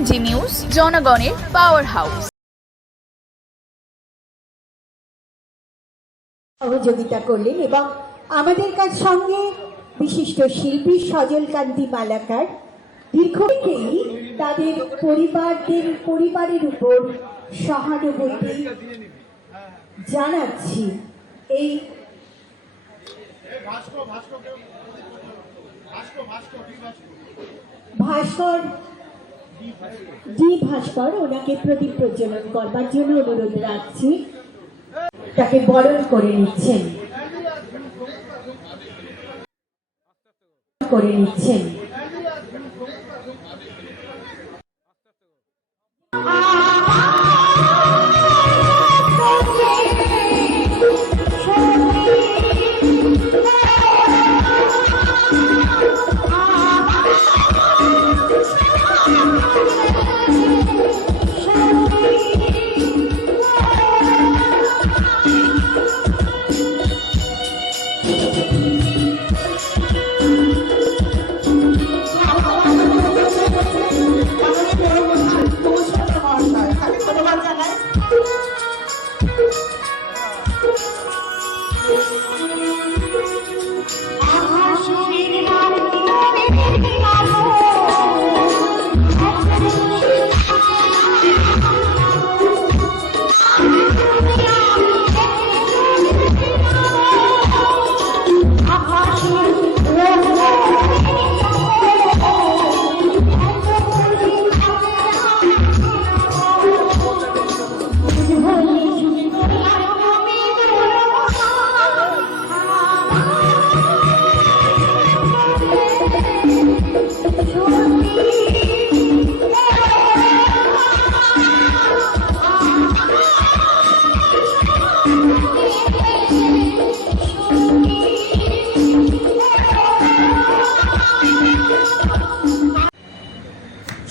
MG news, জনগণের power house. সহযোগিতা করলেন এবং আমাদের কাছ সঙ্গে বিশিষ্ট শিল্পী সজল কান্তি মালাকার দীর্ঘ থেকেই তাদের পরিবারের উপর সহানুভূতি জানাচ্ছি। এই ভাস্কর ওনাকে প্রদীপ প্রজ্বলন করবার জন্য অনুরোধ রাখছি। তাকে বরণ করে নিচ্ছেন।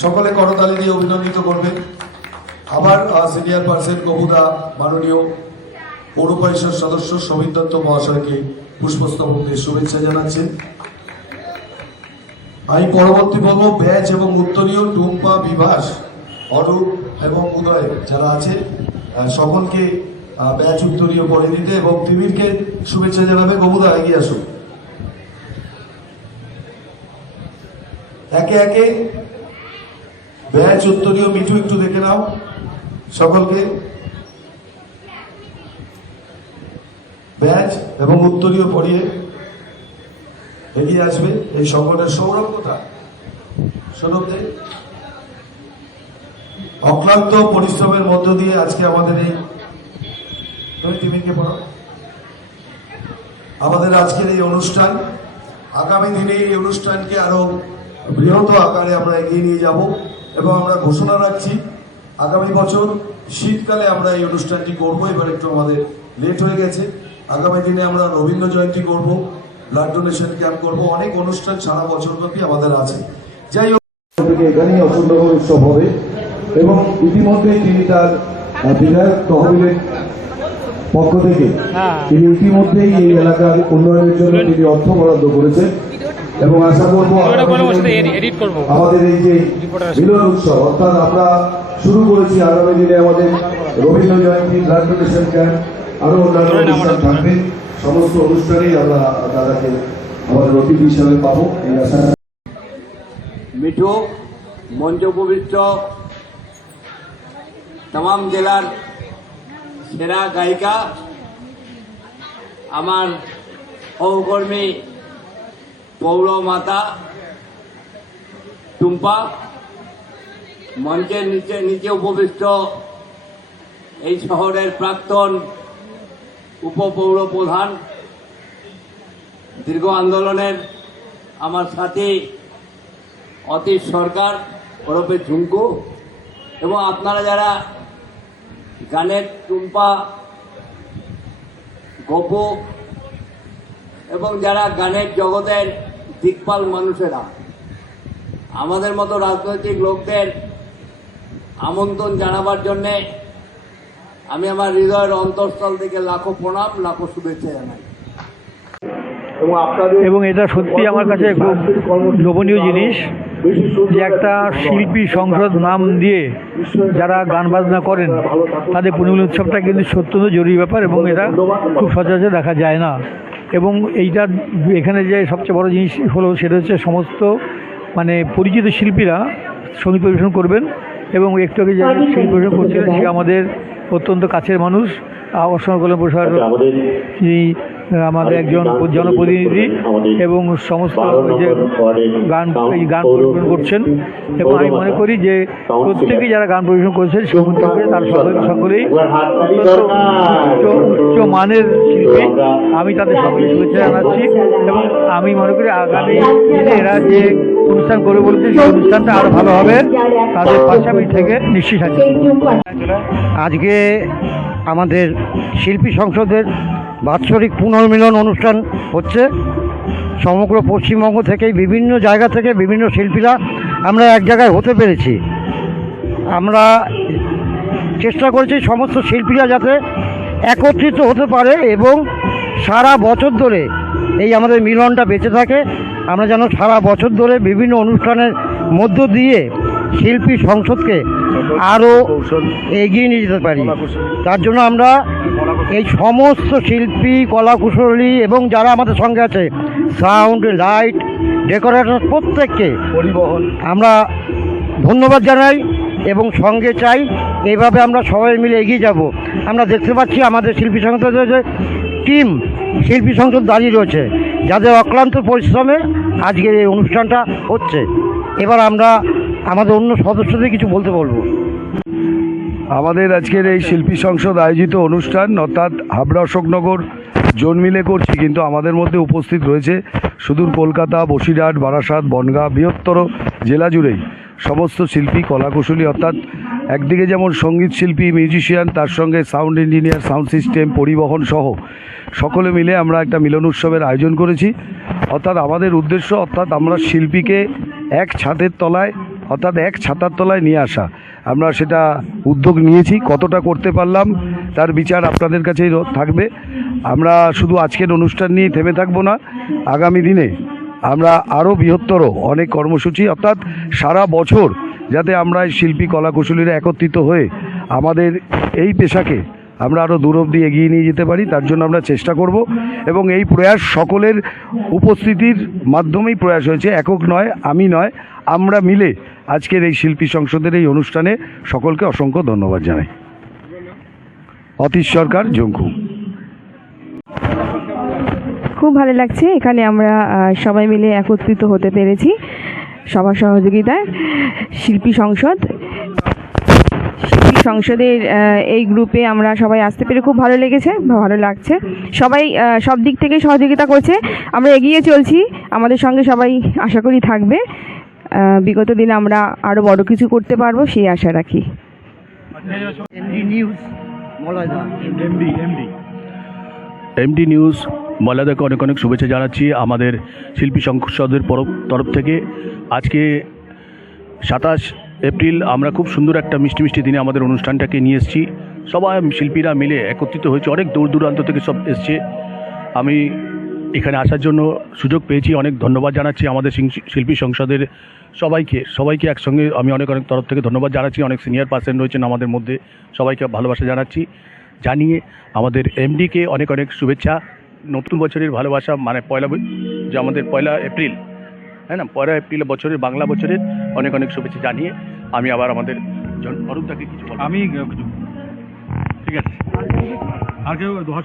সকলে করতালি দিয়ে অভিনন্দিত করবেন। আবার সিনিয়র পার্সন কবুদা মাননীয় পৌর পরিষদ সদস্য সমীর দত্ত মহাশয়কে পুষ্পস্তবক দিয়ে শুভেচ্ছা জানাচ্ছেন। আমি পরবর্তী বলব ব্যাচ এবং উত্তরীয় টুম্পা, বিভাস, অরূপ এবং উদয় যারা আছে সকলকে ব্যাচ উত্তরীয় পরে দিতে এবং তিমিরকে শুভেচ্ছা জানাবে। কবুদা এগিয়ে আসুন। একে একে ব্যাচ উত্তরীয় মিঠু একটু দেখে নাও সকলকে। ব্যাচ এবং উত্তরীয় পরিয়ে এগিয়ে আসবে এই সংগঠনের সৌরভ কোথায়? সৌরভদের অক্লান্ত পরিশ্রমের মধ্য দিয়ে আজকে আমাদের এই আমাদের আজকের এই অনুষ্ঠান, আগামী দিনে এই অনুষ্ঠানকে আরো বৃহৎ আকারে আমরা এগিয়ে নিয়ে যাব এবং আমরা ঘোষণা রাখছি আগামী বছর শীতকালে আমরা এই অনুষ্ঠানটি করব। এবার একটু আমাদের লেট হয়ে গেছে। আগামী দিনে আমরা রবীন্দ্র জয়ন্তী করব, ব্লাড ডোনেশন ক্যাম্প করব, অনেক অনুষ্ঠান সারা বছর ব্যাপী আমাদের আছে। যাই হোক, এখানেই অসুন্দর উৎসব হবে এবং ইতিমধ্যেই তিনি তার বিধায়ক তহবিলের পক্ষ থেকে তিনি ইতিমধ্যেই এই এলাকার উন্নয়নের জন্য তিনি অর্থ বরাদ্দ করেছেন এবং আশা করবো আমাদের এই যে মিলন উৎসব অর্থাৎ আমরা শুরু করেছি, আগামী দিনে আমাদের Rabindra Jayanti, blood donation camp, আরো অন্যান্য অনুষ্ঠান থাকবে। সমস্ত অনুষ্ঠানেই আমরা দাদাকে আমাদের অতিথি হিসাবে পাবো এই আশা। মিঠু মঞ্চ উপবিষ্ট तमाम জেলার সেরা গায়িকা, আমার সহকর্মী পৌর মাতা টুম্পা, মঞ্চের নিচে উপবিষ্ট এই শহরের প্রাক্তন উপপৌর প্রধান, দীর্ঘ আন্দোলনের আমার সাথী অতীশ সরকার ওরফে ঝুমকু, এবং আপনারা যারা গানের টুম্পা, গপু এবং যারা গানের জগতের দিকপাল মানুষেরা, আমাদের মতো রাজনৈতিক লোকদের আমন্ত্রণ জানাবার জন্যে আমি আমার হৃদয়ের অন্তঃস্থল থেকে লাখো প্রণাম, লাখো শুভেচ্ছা জানাই। এবং এটা সত্যি আমার কাছে খুব লোভনীয় জিনিস। যে একটা শিল্পী সংসদ নাম দিয়ে যারা গান বাজনা করেন তাদের পুনর্মিলন উৎসবটা কিন্তু অত্যন্ত জরুরি ব্যাপার, এবং এটা খুব সচরাচর দেখা যায় না। এবং এইটা এখানে যে সবচেয়ে বড় জিনিস হলো সেটা হচ্ছে সমস্ত মানে পরিচিত শিল্পীরা সঙ্গীত পরিবেশন করবেন, এবং একটু আগে যে সঙ্গীত পরিবেশন করছিলেন সে আমাদের অত্যন্ত কাছের মানুষ, অসম কল্যাণ পরিষদ তিনি আমাদের একজন জনপ্রতিনিধি এবং সমস্ত যে গান পরিবেশন করছেন। এবং আমি মনে করি যে প্রত্যেকেই যারা গান পরিবেশন করছেন তার সকলেই উচ্চ মানের শিল্পী। আমি তাদের সকলে শুভেচ্ছা জানাচ্ছি, এবং আমি মনে করি আগামী দিনে এরা যে অনুষ্ঠান করে বলছে সেই অনুষ্ঠানটা আরও ভালো হবে, তাদের পাশে আমি থেকে নিশ্চিত আছি। আজকে আমাদের শিল্পী সংসদের বাৎসরিক পুনর্মিলন অনুষ্ঠান হচ্ছে। সমগ্র পশ্চিমবঙ্গ থেকেই বিভিন্ন জায়গা থেকে বিভিন্ন শিল্পীরা আমরা এক জায়গায় হতে পেরেছি। আমরা চেষ্টা করেছি সমস্ত শিল্পীরা যাতে একত্রিত হতে পারে এবং সারা বছর ধরে এই আমাদের মিলনটা বেঁচে থাকে। আমরা যেন সারা বছর ধরে বিভিন্ন অনুষ্ঠানের মধ্য দিয়ে শিল্পী সংসদকে আরও এগিয়ে নিয়ে যেতে পারি। তার জন্য আমরা এই সমস্ত শিল্পী, কলাকুশলী এবং যারা আমাদের সঙ্গে আছে, সাউন্ড, লাইট, ডেকোরেটর, প্রত্যেককে আমরা ধন্যবাদ জানাই এবং সঙ্গে চাই। এইভাবে আমরা সবাই মিলে এগিয়ে যাব। আমরা দেখতে পাচ্ছি আমাদের শিল্পী সংসদের যে টিম শিল্পী সংসদ দাঁড়িয়ে রয়েছে, যাদের অক্লান্ত পরিশ্রমে আজকের এই অনুষ্ঠানটা হচ্ছে। এবার আমরা আমাদের অন্য সদস্যদের কিছু বলতে বলবো। আমাদের আজকের এই শিল্পী সংসদ আয়োজিত অনুষ্ঠান অর্থাৎ হাবড়া অশোকনগর জোন মিলে করছি, কিন্তু আমাদের মধ্যে উপস্থিত রয়েছে সুদূর কলকাতা, বসিরহাট, বারাসাত, বনগাঁ, বৃহত্তর জেলা জুড়েই সমস্ত শিল্পী, কলাকুশলী, অর্থাৎ একদিকে যেমন সঙ্গীত শিল্পী, মিউজিশিয়ান, তার সঙ্গে সাউন্ড ইঞ্জিনিয়ার, সাউন্ড সিস্টেম, পরিবহন সহ সকলে মিলে আমরা একটা মিলন উৎসবের আয়োজন করেছি। অর্থাৎ আমাদের উদ্দেশ্য আমরা শিল্পীকে এক ছাদের তলায় নিয়ে আসা। আমরা সেটা উদ্যোগ নিয়েছি, কতটা করতে পারলাম তার বিচার আপনাদের কাছেই থাকবে। আমরা শুধু আজকের অনুষ্ঠান নিয়ে থেমে থাকবো না, আগামী দিনে আমরা আরও বৃহত্তর অনেক কর্মসূচি, অর্থাৎ সারা বছর যাতে আমরা এই শিল্পী, কলাকুশলীরা একত্রিত হয়ে আমাদের এই পেশাকে আমরা আরও দূর অবধি এগিয়ে নিয়ে যেতে পারি, তার জন্য আমরা চেষ্টা করব। এবং এই প্রয়াস সকলের উপস্থিতির মাধ্যমেই প্রয়াস হয়েছে, একক নয়, আমি নয়, আমরা মিলে আজকের এই শিল্পী সংসদের এই অনুষ্ঠানে সকলকে অসংখ্য ধন্যবাদ জানাই। অতীশ সরকার, জঙ্কু। খুব ভালো লাগছে, এখানে আমরা সবাই মিলে একত্রিত হতে পেরেছি সবার সহযোগিতায়। শিল্পী সংসদের এই গ্রুপে আমরা সবাই আসতে পেরে খুব ভালো লাগছে। সবাই সব দিক থেকে সহযোগিতা করছে, আমরা এগিয়ে চলছি, আমাদের সঙ্গে সবাই আশা করি থাকবে। বিগত দিনে আমরা আরও বড় কিছু করতে পারবো সেই আশা রাখি। এমডি নিউজ মলাদাকে অনেক অনেক শুভেচ্ছা জানাচ্ছি আমাদের শিল্পী সংসদের তরফ থেকে। আজকে 27 এপ্রিল আমরা খুব সুন্দর একটা মিষ্টি দিনে আমাদের অনুষ্ঠানটাকে নিয়ে এসেছি। সবাই শিল্পীরা মিলে একত্রিত হয়েছে, অনেক দূর দূরান্ত থেকে সব এসছে। আমি এখানে আসার জন্য সুযোগ পেয়েছি, অনেক ধন্যবাদ জানাচ্ছি আমাদের শিল্পী সংসদের সবাইকে একসঙ্গে আমি অনেক তরফ থেকে ধন্যবাদ জানাচ্ছি। অনেক সিনিয়র পার্সন রয়েছেন আমাদের মধ্যে, সবাইকে ভালোবাসা জানিয়ে আমাদের এমডিকে অনেক শুভেচ্ছা। নতুন বছরের ভালোবাসা, মানে যে আমাদের 1 এপ্রিল, হ্যাঁ না, 1 এপ্রিল বছরের বাংলা বছরের অনেক শুভেচ্ছা জানিয়ে আমি আবার আমাদের অরূপদাকে কিছু বলবো। আমি ঠিক আছে, আর কেউ तुम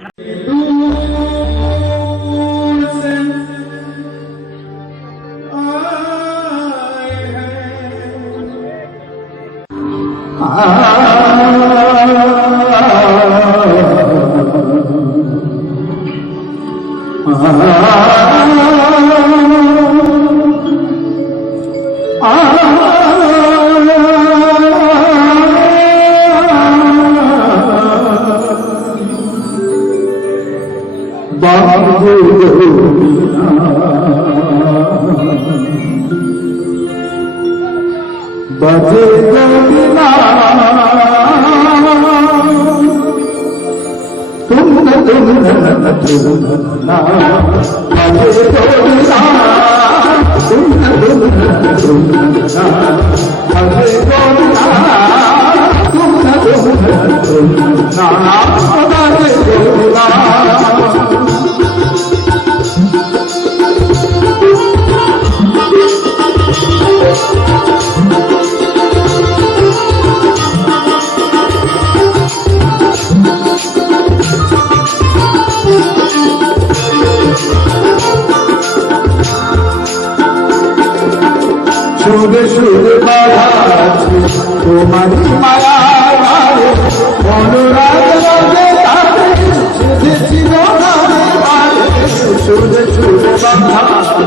সুরে সুরে বাড়াচ্ছে তোমারি মায়া অনুরাগ রঙে তারে সেধেছি মনে বারে সুরে সুরে বাড়াচ্ছে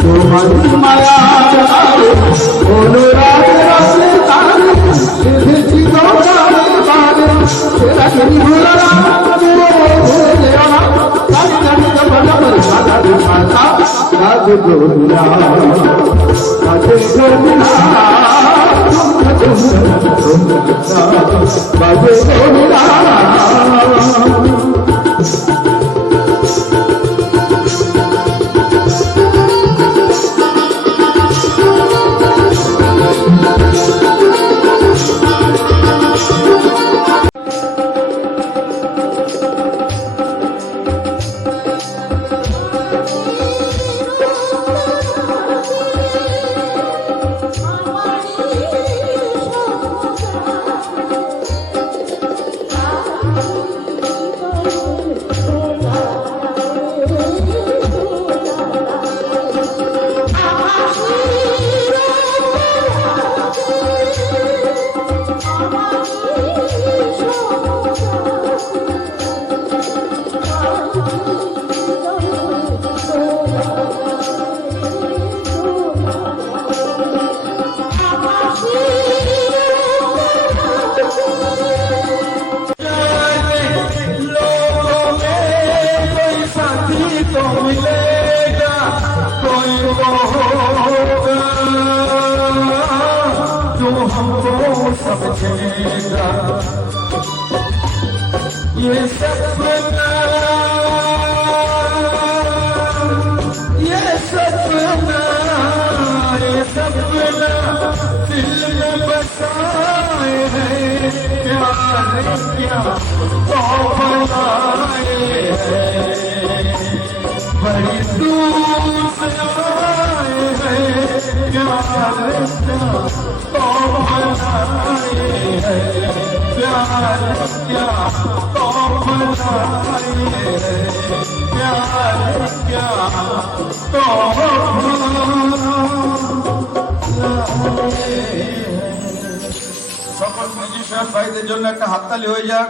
তোমারি মায়া অনুরাগ রঙে তারে সেধেছি মনে বারে সেরা করি ভোলা ভুলে যেও না কালি কালি তো বলা করে সাদা রে মাতা রাজ গোলা বাজে গোবিনা বাজে গোবিনা ये सपना दिल में बसाए हैं प्यार क्या बनाए हैं बड़ी दूर से आए हैं प्यार क्या बनाए हैं प्यार क्या बनाए हैं प्यार क्या সকল মিউজিশিয়ান ভাইদের জন্য একটা হাততালি হয়ে যাক।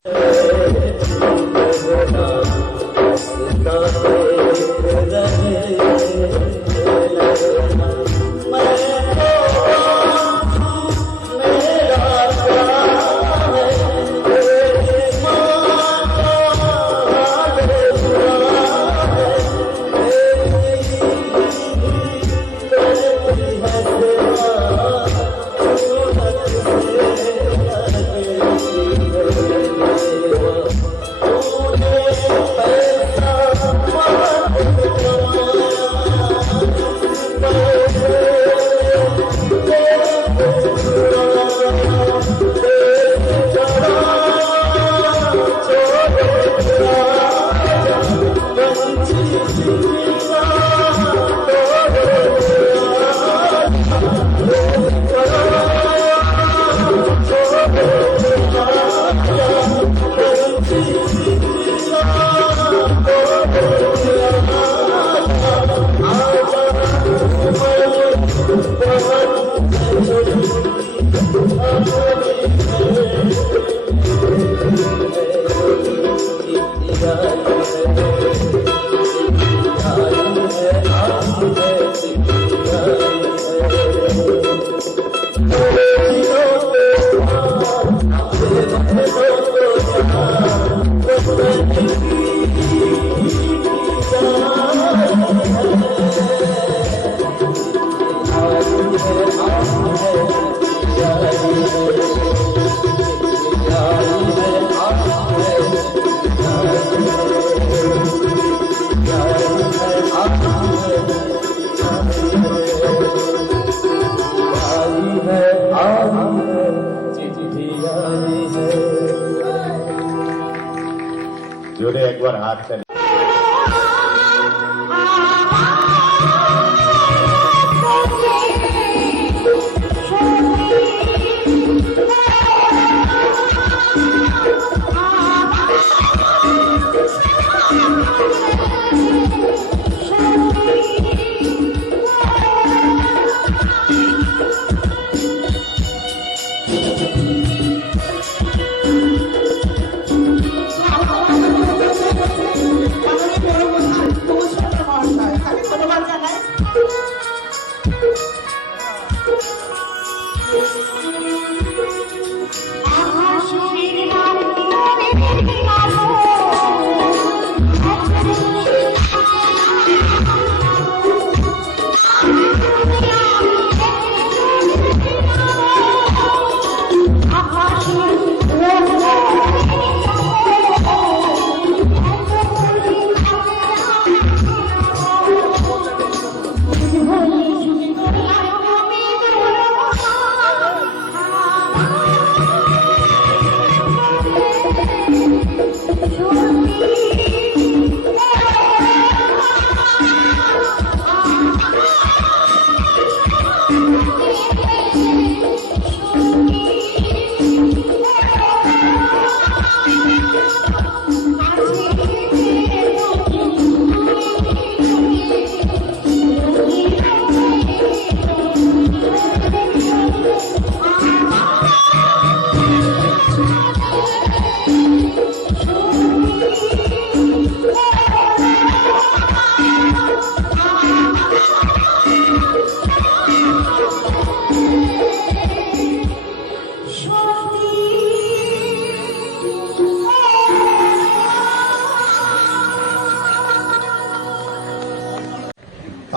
জোরে একবার হাত তালি।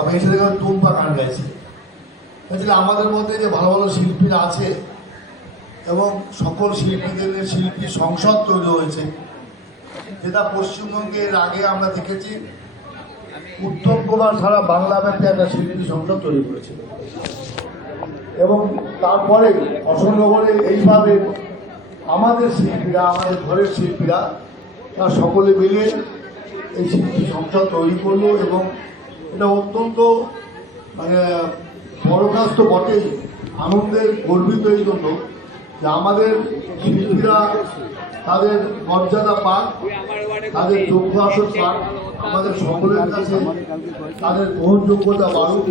আমি এসে দেখলাম টুম্পা গান গাইছে। আসলে আমাদের মধ্যে যে ভালো ভালো শিল্পীরা আছে এবং সকল শিল্পীদের শিল্পী সংসদ তৈরি হয়েছে, যেটা পশ্চিমবঙ্গের আগে আমরা দেখেছি উত্তম কুমার সারা বাংলা ব্যাপী একটা শিল্পী সংসদ তৈরি করেছিল এবং তারপরে অশোকনগরে এইভাবে আমাদের শিল্পীরা, আমাদের ঘরের শিল্পীরা তারা সকলে মিলে এই শিল্পী সংসদ তৈরি করলো এবং এটা অত্যন্ত মানে বড় কাজ তো বটেই, আনন্দের গর্বিত এই জন্য যে আমাদের শিল্পীরা তাদের মর্যাদা পাক, তাদের যোগ্য আসন পাক, আমাদের সকলের কাছে তাদের গ্রহণযোগ্যতা বাড়ুক।